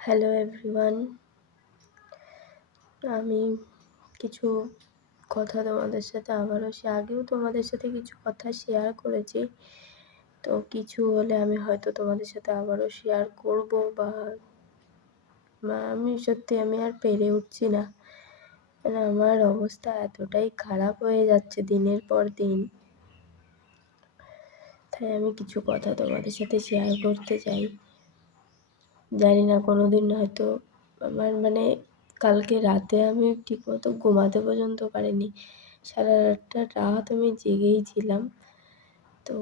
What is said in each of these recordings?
Hello everyone আমি কিছু কথা তোমাদের সাথে আবারও সে আগেও তোমাদের সাথে কিছু কথা শেয়ার করেছি। তো কিছু হলে আমি হয়তো তোমাদের সাথে আবারও শেয়ার করব বা আমি সত্যি আমি আর পেরে উঠছি না। মানে আমার অবস্থা এতটাই খারাপ হয়ে যাচ্ছে দিনের পর দিন। তাই আমি কিছু কথা তোমাদের সাথে শেয়ার করতে চাই। জানি না কোনো দিন হয়তো আমার মানে কালকে রাতে আমি ঠিকমতো ঘুমাতে পর্যন্ত পারিনি। সারা রাতটা রাত আমি জেগেই ছিলাম। তো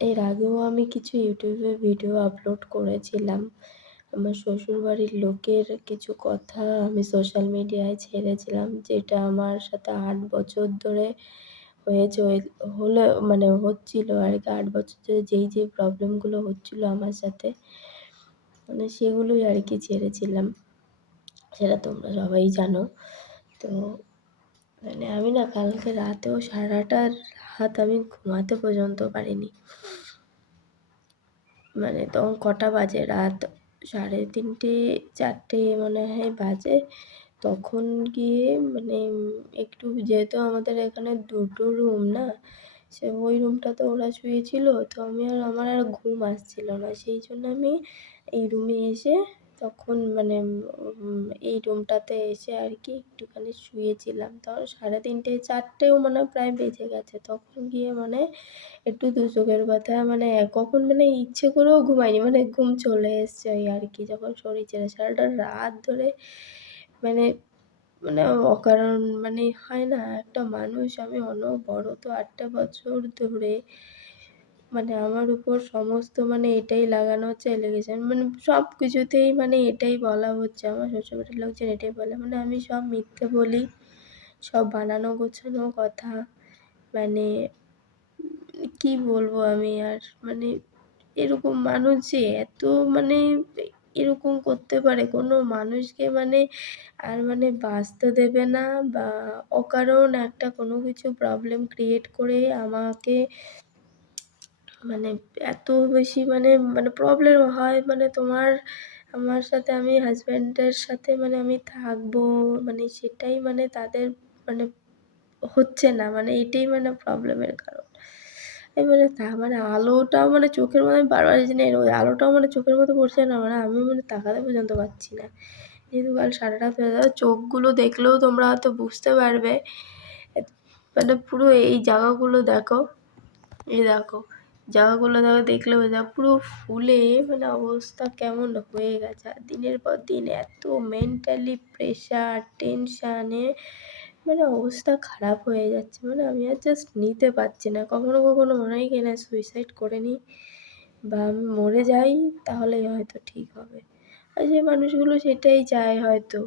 এর আগেও আমি কিছু ইউটিউবে ভিডিও আপলোড করেছিলাম। আমার শ্বশুরবাড়ির লোকের কিছু কথা আমি সোশ্যাল মিডিয়ায় ছেড়েছিলাম, যেটা আমার সাথে আট বছর ধরে হয়েছে হলে মানে হচ্ছিল আর কি। আট বছর ধরে যেই যেই প্রবলেমগুলো হচ্ছিল আমার সাথে মানে সেগুলোই আর কি ছেড়েছিলাম। সেটা তোমরা সবাই জানো। তো মানে আমি না কালকে রাতেও সারাটা রাত আমি ঘুমাতে পর্যন্ত পারিনি। মানে তখন কটা বাজে? রাত সাড়ে তিনটে, চারটে মনে হয় বাজে। তখন গিয়ে মানে একটু যেহেতু আমাদের এখানে দুটো রুম না, সে ওই রুমটাতে ওরা শুয়েছিল। তো আমি আর আমার আর ঘুম আসছিল না। সেই জন্য আমি এই রুমে এসে তখন মানে এই রুমটাতে এসে আর কি একটুখানি শুয়েছিলাম। তখন সাড়ে তিনটে, চারটেও মানে প্রায় বেজে গেছে। তখন গিয়ে মানে একটু দু চোখের কথা মানে কখন মানে ইচ্ছে করেও ঘুমাইনি মানে ঘুম চলে এসছে ওই আর কি। যখন শরীর ছেড়ে সারাটা রাত ধরে মানে মানে অকারণ মানে হয় না, একটা মানুষ আমি অনেক বড় তো আটটা বছর ধরে মানে আমার উপর সমস্ত মানে এটাই লাগানো হচ্ছে, এলিগেশন মানে সব কিছুতেই মানে এটাই বলা হচ্ছে, আমার শ্বশুরবাড়ির লোকজন এটাই বলে। মানে আমি সব মিথ্যে বলি, সব বানানো গোছানো কথা মানে কি বলব আমি আর মানে এরকম মানুষ যে এত মানে এরকম করতে পারে, কোনো মানুষকে মানে আর মানে বাঁচতে দেবে না বা অকারণ একটা কোনো কিছু প্রবলেম ক্রিয়েট করে আমাকে মানে এত বেশি মানে মানে প্রবলেম হয় মানে তোমার, আমার সাথে আমি হাজব্যান্ডের সাথে মানে আমি থাকব মানে সেটাই মানে তাদের মানে হচ্ছে না মানে এটাই মানে প্রবলেমের কারণ। এবারে তা মানে আলোটাও মানে চোখের মধ্যে বারবার জানি ওই আলোটাও মানে চোখের মধ্যে পড়ছে না মানে আমি মানে তাকাতে পর্যন্ত পারছি না। যেহেতু কাল সারা রাত চোখগুলো দেখলেও তোমরা হয়তো বুঝতে পারবে। মানে পুরো এই জায়গাগুলো দেখো, এই দেখো। জায়গাগুলো দেখো, দেখলে বোঝা পুরো ফুলে মানে অবস্থা কেমন হয়ে গেছে। আর দিনের পর দিন এত মেন্টালি প্রেশার টেনশানে মানে অবস্থা খারাপ হয়ে যাচ্ছে। মানে আমি আর জাস্ট নিতে পারছি না। কখনো কখনো মনে হয় কি না সুইসাইড করে নিই বা আমি মরে যাই, তাহলেই হয়তো ঠিক হবে। আর সেই মানুষগুলো সেটাই চায় হয়তো।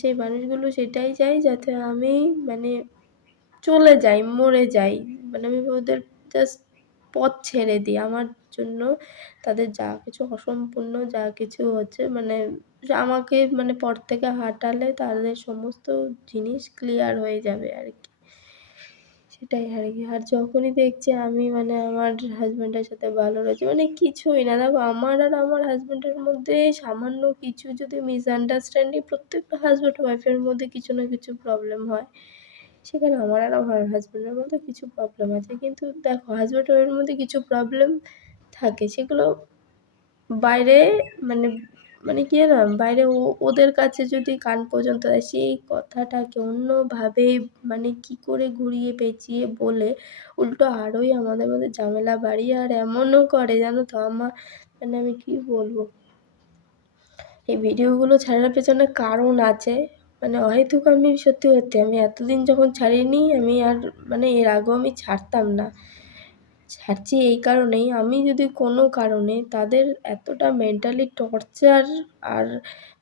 সেই মানুষগুলো সেটাই চায় যাতে আমি মানে চলে যাই, মরে যাই। মানে আমি ওদের জাস্ট পথ ছেড়ে দিই আমার জন্য। তাদের যা কিছু অসম্পূর্ণ যা কিছু হচ্ছে মানে আমাকে মানে পর থেকে হাঁটালে তাদের সমস্ত জিনিস ক্লিয়ার হয়ে যাবে আর কি। সেটাই আর কি। আর যখনই দেখছি আমি মানে আমার হাজব্যান্ডের সাথে ভালো রয়েছে মানে কিছুই না। দেখো, আমার আর আমার হাজব্যান্ডের মধ্যে সামান্য কিছু যদি মিসআন্ডারস্ট্যান্ডিং প্রত্যেকটা হাজব্যান্ড ওয়াইফের মধ্যে কিছু না কিছু প্রবলেম হয়। সেখানে আমার আর আমার হাজব্যান্ডের মধ্যে কিছু প্রবলেম আছে। কিন্তু দেখো হাজব্যান্ড ওয়াইফের মধ্যে কিছু প্রবলেম থাকে। সেগুলো বাইরে মানে মানে কী না বাইরে ও, ওদের কাছে যদি কান পর্যন্ত দেয় সেই কথাটাকে অন্যভাবে মানে কী করে ঘুরিয়ে পেঁচিয়ে বলে, উল্টো আরোই আমাদের মধ্যে ঝামেলা বাড়িয়ে আর এমনও করে, জানো তো? আমার মানে আমি কী বলব? এই ভিডিওগুলো ছাড়ার পেছনে কারণ আছে। মানে অহেতুক আমি সত্যি সত্যি, আমি এতদিন যখন ছাড়িনি, আমি আর মানে এর আগেও আমি ছাড়তাম না। ছাড়ছি এই কারণেই। আমি যদি কোনো কারণে তাদের এতটা মেন্টালি টর্চার আর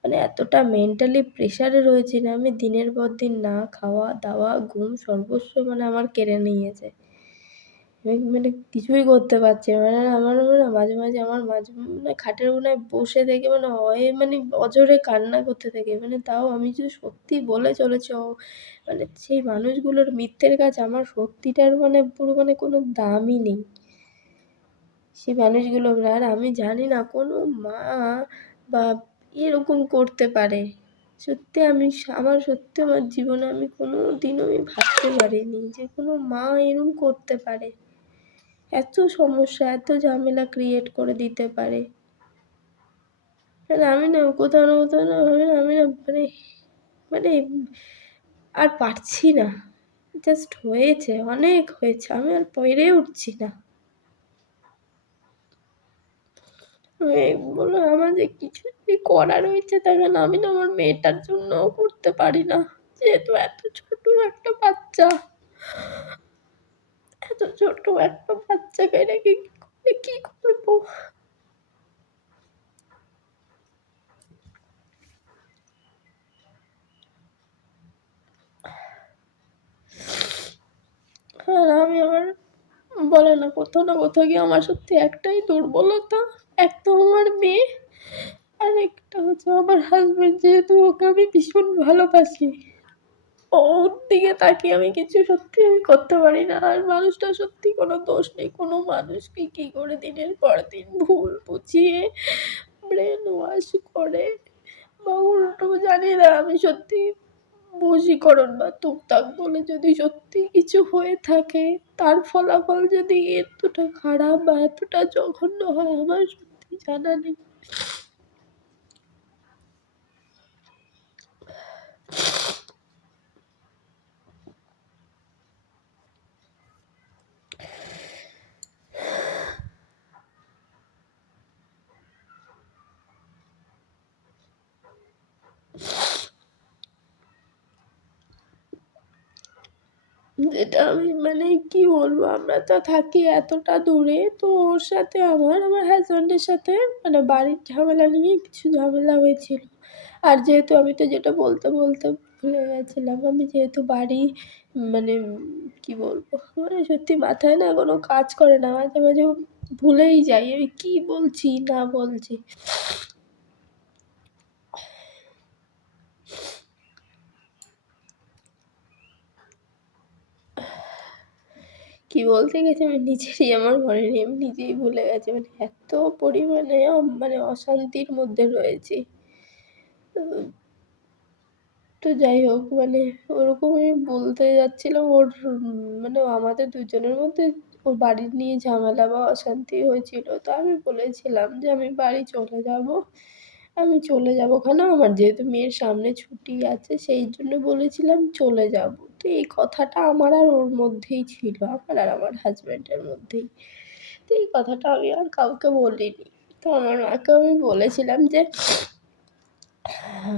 মানে এতটা মেন্টালি প্রেশারে রয়েছি না, আমি দিনের পর দিন না খাওয়া দাওয়া ঘুম সর্বস্ব মানে আমার কেড়ে নিয়েছে। মানে কিছুই করতে পারছে মানে আমার মানে মাঝে মাঝে আমার মাঝে মানে খাটের কোনায় বসে থেকে মানে হয় মানে অজরে কান্না করতে থাকে। মানে তাও আমি যদি সত্যি বলে চলেছি মানে সেই মানুষগুলোর মিথ্যের কাছে আমার সত্যিটার মানে পুরো মানে কোনো দামই নেই। সেই মানুষগুলো আর আমি জানি না কোনো মা বা এরকম করতে পারে। সত্যি আমি আমার সত্যি আমার জীবনে আমি কোনো দিনও আমি ভাবতে পারিনি যে কোনো মা এরকম করতে পারে। এত সমস্যা, এত ঝামেলা ক্রিয়েট করে দিতে পারে। মানে আমি না কোথাও না কোথাও না আমি না আমি না মানে মানে আর পারছি না। জাস্ট হয়েছে, অনেক হয়েছে, আমি আর পেরে উঠছি না। বললাম, আমার যে কিছু যদি করার রয়েছে তখন আমি না আমার মেয়েটার জন্যও করতে পারি না। যেহেতু এত ছোট একটা বাচ্চা। এত ছোট একটা করে, কি করব? আর আমি আমার, বলে না, কোথাও না কোথাও গিয়ে আমার সত্যি একটাই দুর্বলতা। এক তো আমার মেয়ে, আর একটা হচ্ছে আমার হাজব্যান্ড যেহেতু ওকে আমি ভীষণ ভালোবাসি। ওর দিকে তাকিয়ে আমি কিছু সত্যি করতে পারি না। আর মানুষটা সত্যি কোনো দোষ নেই। কোনো মানুষকে কী করে দিনের পর দিন ভুল বুঝিয়ে ব্রেন ওয়াশ করে? বা উল্টো জানি না, আমি সত্যি বশীকরণ বা তুকতাক বলে যদি সত্যি কিছু হয়ে থাকে, তার ফলাফল যদি এতটা খারাপ বা এতটা জঘন্য হয়, আমার সত্যি জানা নেই। যেটা আমি মানে কি বলব? আমরা তো থাকি এতটা দূরে, তো ওর সাথে আমার আমার হাজব্যান্ডের সাথে মানে বাড়ির ঝামেলা নিয়ে কিছু ঝামেলা হয়েছিল। আর যেহেতু আমি তো যেটা বলতে বলতে ভুলে গেছিলাম, আমি যেহেতু বাড়ি মানে কি বলব? মানে সত্যি মাথায় না কোনো কাজ করে না, মাঝে মাঝে ভুলেই যাই। আমি কী বলছি, না বলছি? কী বলতে গেছি? আমি নিজেরই আমার মনে নেই। আমি নিজেই ভুলে গেছি। মানে এত পরিমাণে মানে অশান্তির মধ্যে রয়েছি। তো যাই হোক মানে ওরকম আমি বলতে যাচ্ছিলাম। ওর মানে আমাদের দুজনের মধ্যে ওর বাড়ির নিয়ে ঝামেলা বা অশান্তি হয়েছিল। তো আমি বলেছিলাম যে, আমি বাড়ি চলে যাব। আমি চলে যাব ওখানে আমার যেহেতু মেয়ের সামনে ছুটি আছে, সেই জন্য বলেছিলাম চলে যাব। তো এই কথাটা আমার আর ওর মধ্যেই ছিল, আমার আর আমার হাজব্যান্ডের মধ্যেই। তো এই কথাটা আমি আর কাউকে বলিনি। তো আমার মাকে আমি বলেছিলাম যে,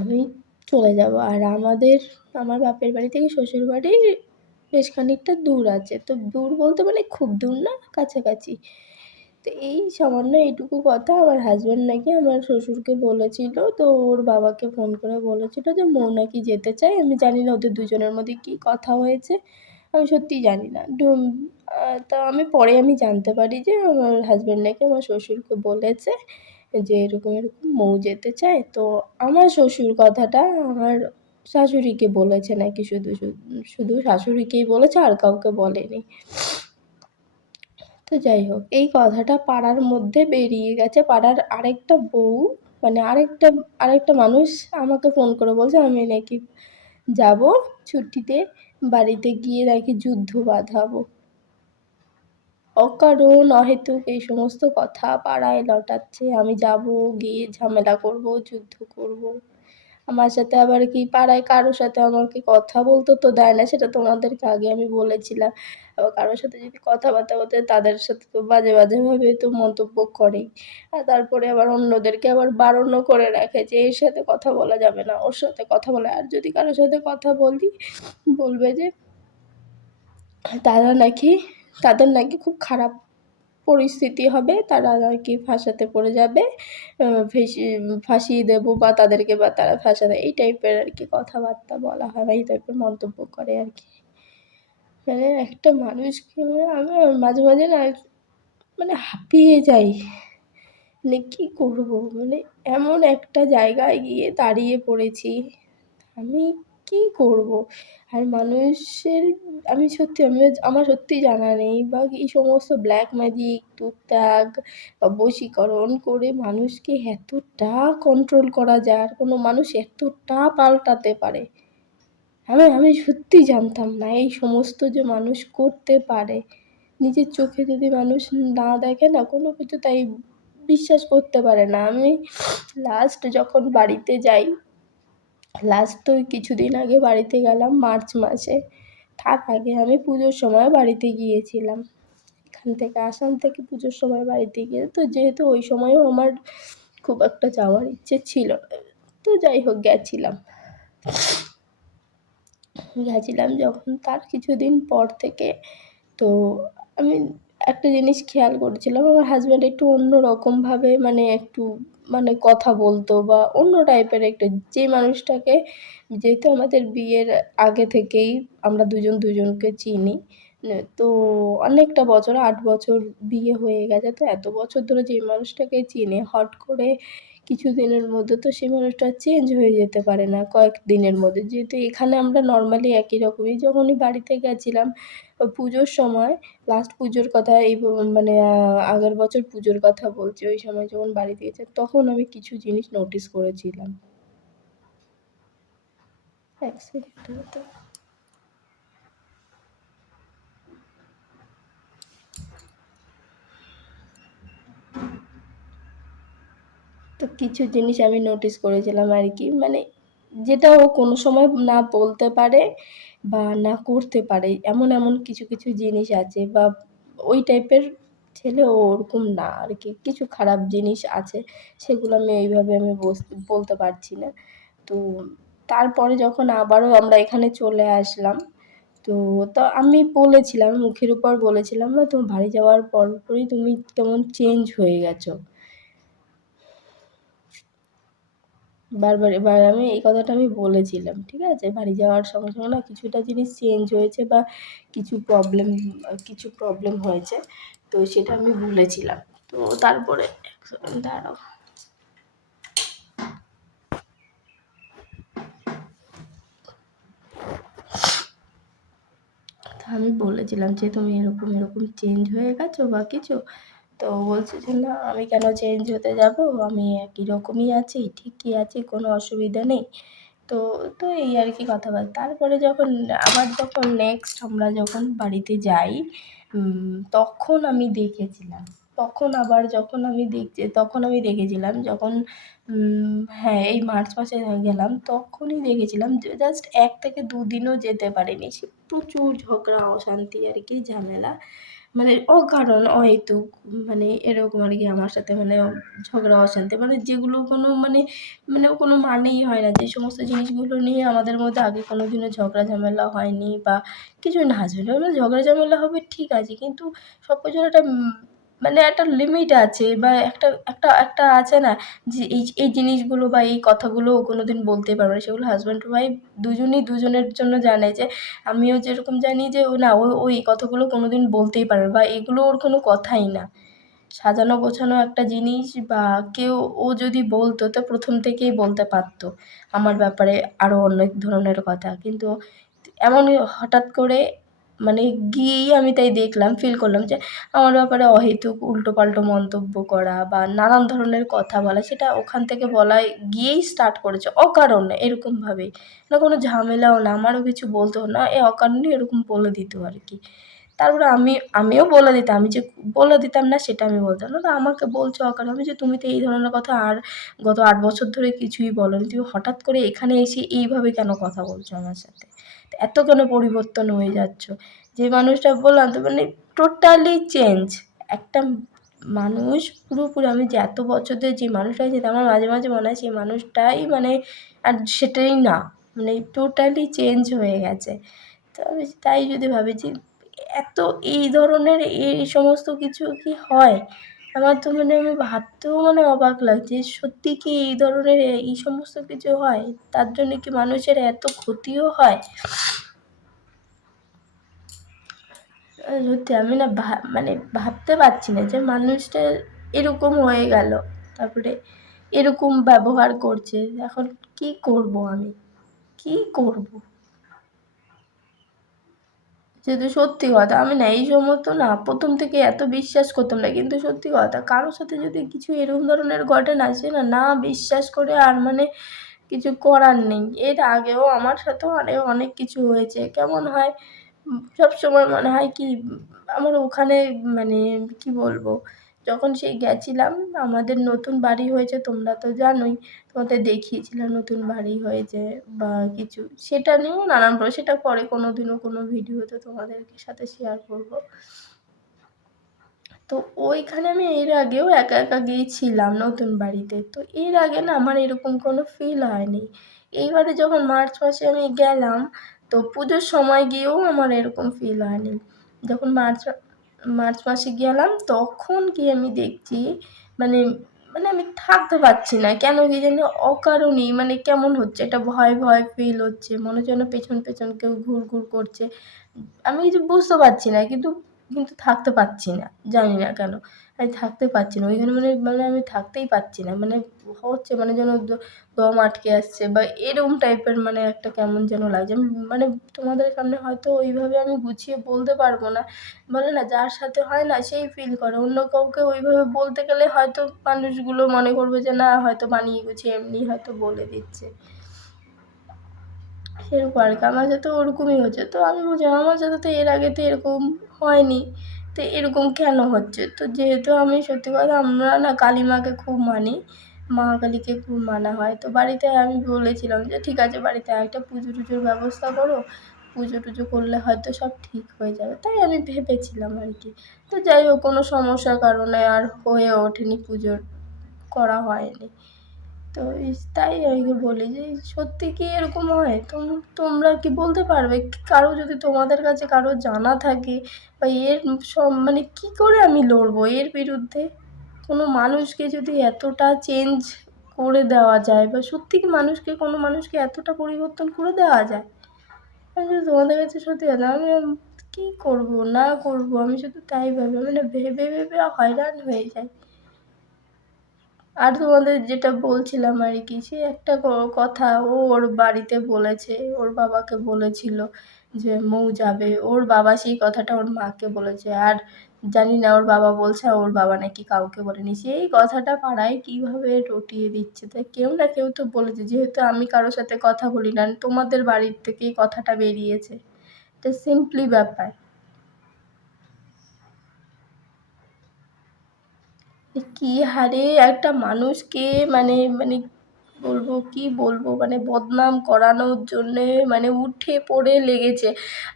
আমি চলে যাব। আর আমাদের, আমার বাপের বাড়ি থেকে শ্বশুর বাড়ি বেশ খানিকটা দূর আছে। তো দূর বলতে মানে খুব দূর না, কাছাকাছি। তো এই সামান্য এইটুকু কথা আমার হাজব্যান্ড নাকি আমার শ্বশুরকে বলেছিল, তো ওর বাবাকে ফোন করে বলেছিল যে মৌ নাকি যেতে চায়। আমি জানি না ওদের দুজনের মধ্যে কী কথা হয়েছে, আমি সত্যিই জানি না। তা আমি পরে আমি জানতে পারি যে আমার হাজব্যান্ড নাকি আমার শ্বশুরকে বলেছে যে এরকম এরকম মৌ যেতে চায়। তো আমার শ্বশুর কথাটা আমার শাশুড়িকে বলেছে নাকি? শুধু শুধু শাশুড়িকেই বলেছে আর কাউকে বলেনি। তো যাই হোক, এই কথাটা পাড়ার মধ্যে বেরিয়ে গেছে। পাড়ার আরেকটা বউ মানে আরেকটা আরেকটা মানুষ আমাকে ফোন করে বলছে, আমি নাকি যাব ছুটিতে, বাড়িতে গিয়ে নাকি যুদ্ধ বাঁধাবো। অকারণ, অহেতুক এই সমস্ত কথা পাড়ায় লটাচ্ছে। আমি যাব, গিয়ে ঝামেলা করব, যুদ্ধ করব। আমার সাথে আবার কি পাড়ায় কারোর সাথে আমাকে কথা বলতে তো দেয় না, সেটা তোমাদেরকে আগে আমি বলেছিলাম। আবার কারোর সাথে যদি কথাবার্তা বলতে তাদের সাথে তো বাজে বাজেভাবে তো মন্তব্য করেই। আর তারপরে আবার অন্যদেরকে আবার বারণও করে রাখে যে, এর সাথে কথা বলা যাবে না, ওর সাথে কথা বলে। আর যদি কারোর সাথে কথা বলি, বলবে যে, তারা নাকি, তাদের নাকি খুব খারাপ পরিস্থিতি হবে, তারা আর কি ফাঁসাতে পড়ে যাবে। ফেসি ফাঁসিয়ে দেবো বা তাদেরকে বা তারা ফাঁসাতে এই টাইপের আর কি কথাবার্তা বলা হয় বা এই টাইপের মন্তব্য করে আর কি। মানে একটা মানুষকে মানে আমি মাঝে মাঝে না মানে হাঁপিয়ে যাই। মানে কী করব? মানে এমন একটা জায়গায় গিয়ে দাঁড়িয়ে পড়েছি। আমি কী করব? আর মানুষের, আমি সত্যি, আমি, আমার সত্যি জানা নেই বা এই সমস্ত ব্ল্যাক ম্যাজিক টুকটাক বা বশীকরণ করে মানুষকে এতটা কন্ট্রোল করা যায় আর কোনো মানুষ এতটা পাল্টাতে পারে। আমি আমি সত্যিই জানতাম না এই সমস্ত যে মানুষ করতে পারে। নিজের চোখে যদি মানুষ না দেখে না, কোনো কিছু তাই বিশ্বাস করতে পারে না। আমি লাস্ট যখন বাড়িতে যাই লাস্ট তো কিছুদিন আগে বাড়িতে গেলাম, মার্চ মাসে। তার আগে আমি পুজোর সময় বাড়িতে গিয়েছিলাম। এখান থেকে আসাম থেকে পুজোর সময় বাড়িতে গিয়ে, তো যেহেতু ওই সময়ও আমার খুব একটা যাওয়ার ইচ্ছে ছিল তো যাই হোক গেছিলাম। গেছিলাম যখন তার কিছুদিন পর থেকে, তো আমি একটা জিনিস খেয়াল করেছিলাম, আমার হাজব্যান্ড একটু অন্য রকমভাবে মানে একটু মানে কথা বলতো বা অন্য টাইপের একটা, যে মানুষটাকে যেহেতু আমাদের বিয়ের আগে থেকেই আমরা দুজন দুজনকে চিনি, তো অনেকটা বছর, আট বছর বিয়ে হয়ে গেছে, তো এত বছর ধরে যে মানুষটাকে চিনি, হট করে কিছু দিনের মধ্যে তো সেই মানুষটা চেঞ্জ হয়ে যেতে পারে না কয়েক দিনের মধ্যে। যেহেতু এখানে আমরা নর্মালি একই রকমই যখনই বাড়িতে গেছিলাম পুজোর সময় লাস্ট পুজোর কথা এই মানে আগের বছর পুজোর কথা বলছি, ওই সময় যখন বাড়িতে গেছে তখন আমি কিছু জিনিস নোটিস করেছিলাম। এক সেকেন্ড তো কিছু জিনিস আমি নোটিস করেছিলাম আর কি। মানে যেটা ও কোনো সময় না বলতে পারে বা না করতে পারে, এমন এমন কিছু কিছু জিনিস আছে বা ওই টাইপের ছেলে ওরকম না আর কি। কিছু খারাপ জিনিস আছে, সেগুলো আমি এইভাবে আমি বলতে পারছি না। তো তারপরে যখন আবারও আমরা এখানে চলে আসলাম, তো তো আমি বলেছিলাম, মুখের উপর বলেছিলাম, না, তোমার বাড়ি যাওয়ার পরপরই তুমি কেমন চেঞ্জ হয়ে গেছো। বারবার, এবার আমি এই কথাটা আমি বলেছিলাম, ঠিক আছে? বাড়ি যাওয়ার সঙ্গে সঙ্গে না কিছুটা জিনিস চেঞ্জ হয়েছে বা কিছু প্রবলেম কিছু প্রবলেম হয়েছে, তো সেটা আমি বলেছিলাম। তো তারপরে, দাঁড়াও। আমি বলেছিলাম যে তুমি এরকম এরকম চেঞ্জ হয়ে গেছো বা কিছু তো বলছে যে, না, আমি কেন চেঞ্জ হতে যাব? আমি একই রকমই আছি, ঠিকই আছি, কোনো অসুবিধা নেই। তো তো এই আর কি কথা কথাবার্তা তারপরে যখন, আবার যখন নেক্সট আমরা যখন বাড়িতে যাই তখন আমি দেখেছিলাম। তখন আবার যখন আমি দেখছি, তখন আমি দেখেছিলাম যখন হ্যাঁ এই মার্চ মাসে গেলাম, তখনই দেখেছিলাম জাস্ট এক থেকে দুদিনও যেতে পারিনি। সে প্রচুর ঝগড়া, অশান্তি আর কি, ঝামেলা। মানে অকারণ অহেতুক মানে এরকম আর কি আমার সাথে মানে ঝগড়া, অশান্তি মানে যেগুলো কোনো মানে মানে কোনো মানেই হয় না। যে সমস্ত জিনিসগুলো নিয়ে আমাদের মধ্যে আগে কোনো দিনও ঝগড়া ঝামেলা হয়নি বা কিছু না হাজব্যান্ড ঝগড়া ঝামেলা হবে ঠিক আছে, কিন্তু সব কিছু একটা মানে একটা লিমিট আছে বা একটা একটা একটা আছে না যে এই এই জিনিসগুলো বা এই কথাগুলো কোনো দিন বলতেই পারবে না। সেগুলো হাজব্যান্ড ওয়াইফ দুজনই দুজনের জন্য জানে যে আমিও যেরকম জানি যে ও না, ও ও এই কথাগুলো কোনো দিন বলতেই পারবে বা এগুলো ওর কোনো কথাই না। সাজানো গোছানো একটা জিনিস বা কেউ ও যদি বলতো তো প্রথম থেকেই বলতে পারতো। আমার ব্যাপারে আরও অনেক ধরনের কথা। কিন্তু এমন হঠাৎ করে মানে গিয়েই আমি তাই দেখলাম ফিল করলাম যে আমার ব্যাপারে অহেতুক উল্টোপাল্টো মন্তব্য করা বা নানান ধরনের কথা বলা, সেটা ওখান থেকে বলা গিয়েই স্টার্ট করেছে অকারণে এরকমভাবেই। না কোনো ঝামেলাও না, আমারও কিছু বলতো না, এ অকারণে এরকম বলে দিত আর কি। তারপরে আমি, আমিও বলে দিতাম, আমি যে বলে দিতাম না সেটা আমি বলতাম না। তো আমাকে বলছো অকারণে আমি যে তুমি তো এই ধরনের কথা আর গত আট বছর ধরে কিছুই বলোনি। তুমি হঠাৎ করে এখানে এসে এইভাবে কেন কথা বলছো আমার সাথে? এত কেন পরিবর্তন হয়ে যাচ্ছ? যে মানুষটা বললাম তো মানে টোটালি চেঞ্জ একটা মানুষ পুরোপুরি আমি যে এত বছর ধরে যে মানুষটা আছে আমার মাঝে মাঝে মনে হয় সেই মানুষটাই মানে আর সেটাই না। মানে টোটালি চেঞ্জ হয়ে গেছে। তো আমি তাই যদি ভাবি যে এত এই ধরনের এই সমস্ত কিছু কি হয়? আমার তো মানে আমি ভাবতেও মানে অবাক লাগছে সত্যি কি এই ধরনের এই সমস্ত কিছু হয়? তার জন্য কি মানুষের এত ক্ষতিও হয়? সত্যি আমি না মানে ভাবতে পারছি না যে মানুষটা এরকম হয়ে গেল, তারপরে এরকম ব্যবহার করছে। এখন কী করব আমি? কী করব? যেহেতু সত্যি কথা আমি না এই সমস্ত না। প্রথম থেকে এত বিশ্বাস করতাম না, কিন্তু সত্যি কথা কারোর সাথে যদি কিছু এরকম ধরনের ঘটনা আসে না না বিশ্বাস করে আর মানে কিছু করার নেই। এর আগেও আমার সাথে অনেক অনেক কিছু হয়েছে। কেমন হয় সব সময় মনে হয় কি, আমার ওখানে মানে কি বলব যখন সেই গেছিলাম, আমাদের নতুন বাড়ি হয়েছে, তোমরা তো জানোই, তোমাদের দেখিয়েছিলাম নতুন বাড়ি হয়েছে বা কিছু। সেটা নিয়েও নানান সেটা পরে কোনো দিনও কোনো ভিডিওতে তোমাদেরকে সাথে শেয়ার করব। তো ওইখানে আমি এর আগেও একা একা গিয়েছিলাম নতুন বাড়িতে। তো এর আগে না আমার এরকম কোনো ফিল হয়নি। এইবারে যখন মার্চ মাসে আমি গেলাম, তো পুজোর সময় গিয়েও আমার এরকম ফিল হয়নি। যখন মার্চ মার্চ মাসে গেলাম, তখন কি আমি দেখছি মানে মানে আমি থাকতে পারছি না, কেন কি জানি অকারণেই মানে কেমন হচ্ছে এটা ভয় ভয় ফিল হচ্ছে, মনে হচ্ছে পেছন পেছন কেউ ঘুর ঘুর করছে। আমি কিছু বুঝতে পারছি না, কিন্তু কিন্তু থাকতে পারছি না, জানি না কেন। আমি থাকতে পারছি না। ওইখানে মানে মানে আমি থাকতেই পারছি না। মানে হচ্ছে মানে যেন দম আটকে আসছে বা এরকম টাইপের মানে একটা কেমন যেন লাগছে। আমি মানে তোমাদের সামনে হয়তো ওইভাবে আমি গুছিয়ে বলতে পারব না। বলে না, যার সাথে হয় না সেই ফিল করে। অন্য কাউকে ওইভাবে বলতে গেলে হয়তো মানুষগুলো মনে করবে যে, না, হয়তো বানিয়ে গুছিয়ে এমনি হয়তো বলে দিচ্ছে। সেরকম আর কি। আমার সাথে ওরকমই হচ্ছে। তো আমি বলছি, আমার সাথে তো এর আগে তো এরকম হয়নি। তো এরকম কেন হচ্ছে? তো যেহেতু আমি সত্যি কথা, আমরা না কালী মাকে খুব মানি, মা কালীকে খুব মানা হয়। তো বাড়িতে আমি বলেছিলাম যে, ঠিক আছে, বাড়িতে একটা পুজো টুজোর ব্যবস্থা করো। পুজো টুজো করলে হয়তো সব ঠিক হয়ে যাবে। তাই আমি ভেবেছিলাম আর কি। তো যাই হোক, কোনো সমস্যার কারণে আর হয়ে ওঠেনি পুজোর করা হয়নি। তো তাই আমি বলি যে, সত্যি কি এরকম হয়? তোমরা কি বলতে পারবে? কারও যদি তোমাদের কাছে কারও জানা থাকে বা এর সব মানে কী করে আমি লড়বো এর বিরুদ্ধে? কোনো মানুষকে যদি এতটা চেঞ্জ করে দেওয়া যায় বা সত্যি কি মানুষকে, কোনো মানুষকে এতটা পরিবর্তন করে দেওয়া যায়? আমি শুধু তোমাদের কাছে সত্যি আমি কী করব, না করব, আমি শুধু তাই ভাবি মানে ভেবে ভেবে হয়রান হয়ে যাই। আর তোমাদের যেটা বলছিলাম আর কি, সে একটা কথা ও ওর বাড়িতে বলেছে, ওর বাবাকে বলেছিল যে মৌ যাবে। ওর বাবা সেই কথাটা ওর মাকে বলেছে। আর জানি না, ওর বাবা বলছে ওর বাবা নাকি কাউকে বলেনি। সেই কথাটা পাড়ায় কীভাবে রটিয়ে দিচ্ছে তাই কেউ না কেউ তো বলেছে। যেহেতু আমি কারোর সাথে কথা বলি না, তোমাদের বাড়ির থেকেই কথাটা বেরিয়েছে। এটা সিম্পলি ব্যাপার। কী হারে একটা মানুষকে মানে মানে বলব, কী বলব? মানে বদনাম করানোর জন্যে মানে উঠে পড়ে লেগেছে।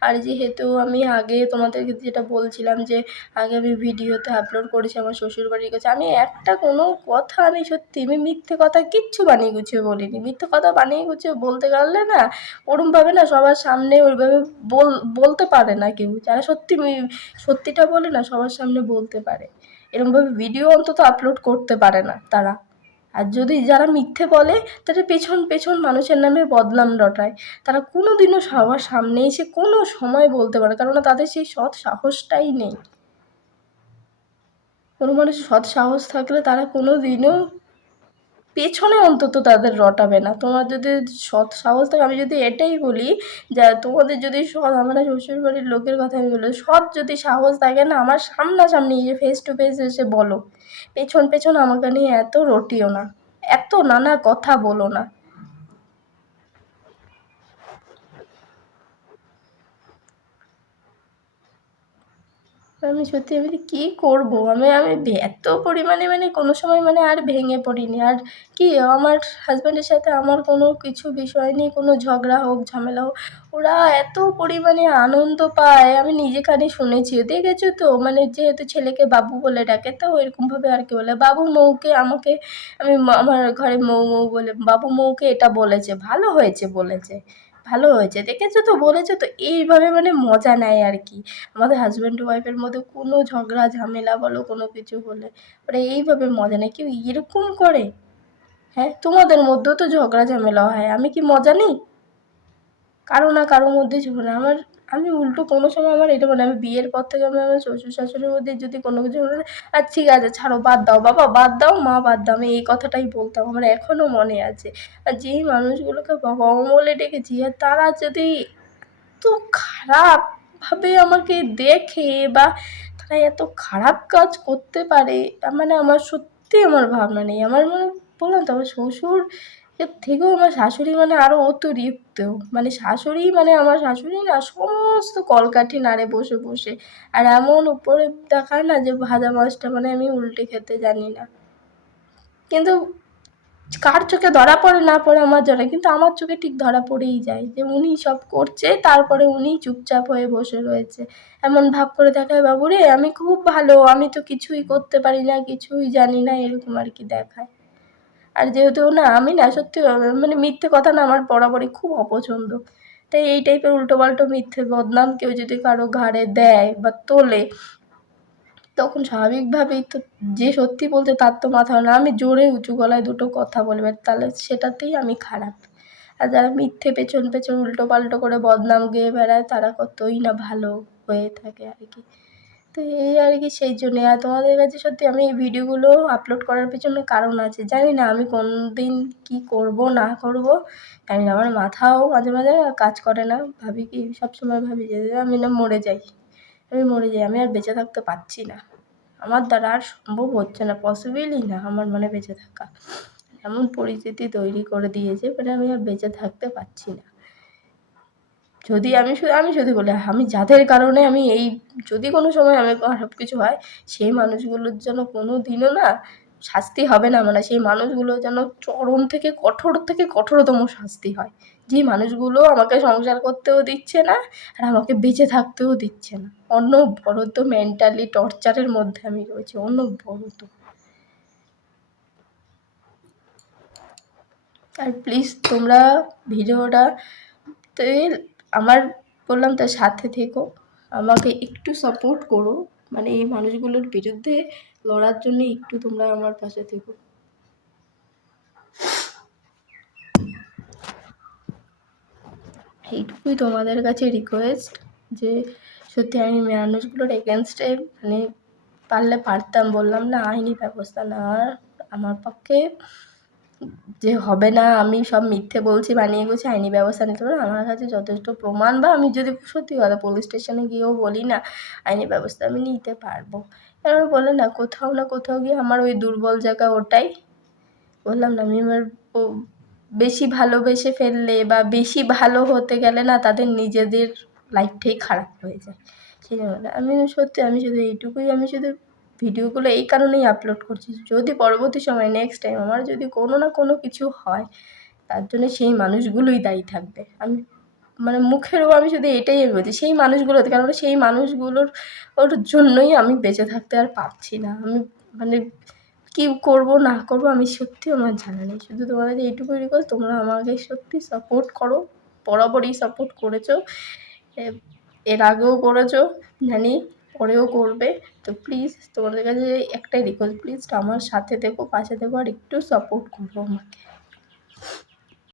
আর যেহেতু আমি আগে তোমাদেরকে যেটা বলছিলাম যে, আগে আমি ভিডিওতে আপলোড করেছি আমার শ্বশুরবাড়ির কাছে, আমি একটা কোনো কথা আমি সত্যি, আমি মিথ্যে কথা কিচ্ছু বানিয়ে গুছিয়ে বলিনি। মিথ্যে কথা বানিয়ে গুছিয়ে বলতে গেলে না, ওরমভাবে না সবার সামনে ওইভাবে বল, বলতে পারে না কেউ। যারা সত্যি সত্যিটা বলে না সবার সামনে বলতে পারে। এরমভাবে ভিডিও অন্তত আপলোড করতে পারে না তারা। আর যদি যারা মিথ্যে বলে, তাদের পেছন পেছন মানুষের নামে বদনাম রটায়। তারা কোনো দিনও সবার সামনে এসে কোনো সময় বলতে পারে কারণ তাদের সেই সৎ সাহসটাই নেই। কোনো মানুষের সৎ সাহস থাকলে তারা কোনো দিনও পেছনে অন্তত তাদের রটাবে না। তোমার যদি সৎ সাহস থাকে, আমি যদি এটাই বলি যে, তোমাদের যদি সৎ, আমরা শ্বশুরবাড়ির লোকের কথা আমি বলি, সৎ যদি সাহস থাকে না, আমার সামনাসামনি যে ফেস টু ফেস এসে বলো, পেছন পেছন আমাকে নিয়ে এত রটিও না, এত নানা কথা বলো না। আমি সত্যি আমি কী করব? আমি আমি এত পরিমাণে মানে কোনো সময় মানে আর ভেঙে পড়িনি। আর কি, আমার হাজব্যান্ডের সাথে আমার কোনো কিছু বিষয় নিয়ে কোনো ঝগড়া হোক, ঝামেলা হোক, ওরা এত পরিমাণে আনন্দ পায়। আমি নিজে কানে শুনেছি। দেখেছ তো? মানে যেহেতু ছেলেকে বাবু বলে ডাকে তো এরকমভাবে আর কি বলে। বাবু মৌকে আমাকে, আমি আমার ঘরে মৌ মৌ বলে, বাবু মৌকে এটা বলেছে। ভালো হয়েছে বলেছে। ভালো হয়েছে। দেখেছ তো? বলেছ তো? এইভাবে মানে মজা নেয় আর কি। আমাদের হাজব্যান্ড ওয়াইফের মধ্যে কোনো ঝগড়া, ঝামেলা বলো, কোনো কিছু হলে ওরা এইভাবে মজা নেয়। কেউ এরকম করে? হ্যাঁ তোমাদের মধ্যেও তো ঝগড়া ঝামেলা হয়। আমি কি মজা নিই? কারও না কারোর মধ্যে ঝগড়া। আমার আমি উল্টো কোনো সময় আমার এটা মনে আমি বিয়ের পর থেকে আমি আমার শ্বশুর শাশুড়ির মধ্যে যদি কোনো কিছু মনে আর ঠিক আছে, ছাড়ো, বাদ দাও, বাবা, বাদ দাও, মা, বাদ দাও, আমি এই কথাটাই বলতাম। আমার এখনও মনে আছে। আর যেই মানুষগুলোকে বাবা অমলে ডেকেছি, আর তারা যদি এত খারাপভাবে আমাকে দেখে বা তারা এত খারাপ কাজ করতে পারে মানে আমার সত্যি আমার ভাবনা নেই। আমার মানে বললাম তো, আমার শ্বশুর এর থেকেও আমার শাশুড়ি মানে আরও অতিরিক্ত। মানে শাশুড়ি মানে আমার শাশুড়ি না সমস্ত কলকাঠি নাড়ে বসে বসে। আর এমন উপরে দেখায় না যে ভাজা মাছটা মানে আমি উল্টে খেতে জানি না। কিন্তু কার চোখে ধরা পড়ে না পড়ে আমার জানা কিন্তু আমার চোখে ঠিক ধরা পড়েই যায় যে উনি সব করছে, তারপরে উনি চুপচাপ হয়ে বসে রয়েছে। এমন ভাব করে দেখায়, বাবুরে, আমি খুব ভালো, আমি তো কিছুই করতে পারি না, কিছুই জানি না, এরকম আর কি দেখায়। আর যেহেতু না, আমি না, সত্যি মানে মিথ্যে কথা না, আমার বরাবরই খুব অপছন্দ। তাই এই টাইপের উল্টোপাল্টো মিথ্যে বদনাম কেউ যদি কারও ঘাড়ে দেয় বা তোলে, তখন স্বাভাবিকভাবেই তো যে সত্যি বলছে তার তো মাথা না। আমি জোরে উঁচু গলায় দুটো কথা বলবে তাহলে সেটাতেই আমি খারাপ। আর যারা মিথ্যে পেছন পেছন উল্টো পাল্টো করে বদনাম গেয়ে বেড়ায়, তারা কতই না ভালো হয়ে থাকে আর কি। তো এই আর কি সেই জন্যে। আর তোমাদের কাছে সত্যি আমি এই ভিডিওগুলো আপলোড করার পেছনে কারণ আছে। জানি না আমি কোন দিন কী করব, না করব। জানি না, আমার মাথাও মাঝে মাঝে কাজ করে না। ভাবি কি, সবসময় ভাবি যে আমি না মরে যাই। আমি মরে যাই, আমি আর বেঁচে থাকতে পারছি না। আমার দ্বারা আর সম্ভব হচ্ছে না পসিবলই না, আমার মানে বেঁচে থাকা। এমন পরিস্থিতি তৈরি করে দিয়েছে মানে আমি আর বেঁচে থাকতে পারছি না। যদি আমি শুধু আমি শুধু বলি, আমি যাদের কারণে আমি এই, যদি কোনো সময় আমি খারাপ কিছু হয়, সেই মানুষগুলোর জন্য কোনো দিনও না শাস্তি হবে না মানে সেই মানুষগুলো যেন চরম থেকে কঠোর থেকে কঠোরতম শাস্তি হয়। যে মানুষগুলো আমাকে সংসার করতেও দিচ্ছে না আর আমাকে বেঁচে থাকতেও দিচ্ছে না। অনবরত মেন্টালি টর্চারের মধ্যে আমি রয়েছি, অনবরত। আর প্লিজ তোমরা ভিডিওটা তে আমার বললাম তার সাথে থেকো, আমাকে একটু সাপোর্ট করো। মানে এই মানুষগুলোর বিরুদ্ধে লড়ার জন্য একটু তোমরা আমার পাশে থেকো। এইটুকুই তোমাদের কাছে রিকোয়েস্ট যে, সত্যি আমি মানুষগুলোর এগেনস্টে মানে পারলে পারতাম। বললাম, না, আইনি ব্যবস্থা নেওয়ার আমার পক্ষে যে হবে না, আমি সব মিথ্যে বলছি, বানিয়ে গুছিয়ে আইনি ব্যবস্থা নিতে পারব আমার কাছে যথেষ্ট প্রমাণ বা আমি যদি সত্যি কথা পুলিশ স্টেশনে গিয়েও বলি না, আইনি ব্যবস্থা আমি নিতে পারব। এবার বলে না, কোথাও না কোথাও গিয়ে আমার ওই দুর্বল জায়গা ওটাই। বললাম না, আমি ও- বেশি ভালোবেসে ফেললে বা বেশি ভালো হতে গেলে না তাদের নিজেদের লাইফটাই খারাপ হয়ে যায়। সেই জন্য আমি সত্যি, আমি শুধু এইটুকুই, আমি শুধু ভিডিওগুলো এই কারণেই আপলোড করছি। যদি পরবর্তী সময় নেক্সট টাইম আমার যদি কোনো না কোনো কিছু হয়, তার জন্য সেই মানুষগুলোই দায়ী থাকবে। আমি মানে মুখেরও আমি শুধু এটাই বলছি, সেই মানুষগুলো কারণ সেই মানুষগুলোর, ওর জন্যই আমি বেঁচে থাকতে আর পারছি না। আমি মানে কী করব, না করব, আমি সত্যি আমার জানা নেই। শুধু তোমাদের এইটুকু রিকোয়েস্ট তোমরা আমাকে সত্যি সাপোর্ট করো। বরাবরই সাপোর্ট করেছ। এর আগেও করেছ। জানি পরেও করবে। তো প্লিজ তোমাদের কাছে একটাই রিকোয়েস্ট প্লিজ আমার সাথে থেকো, পাশে থেকো আর একটু সাপোর্ট করো আমাকে।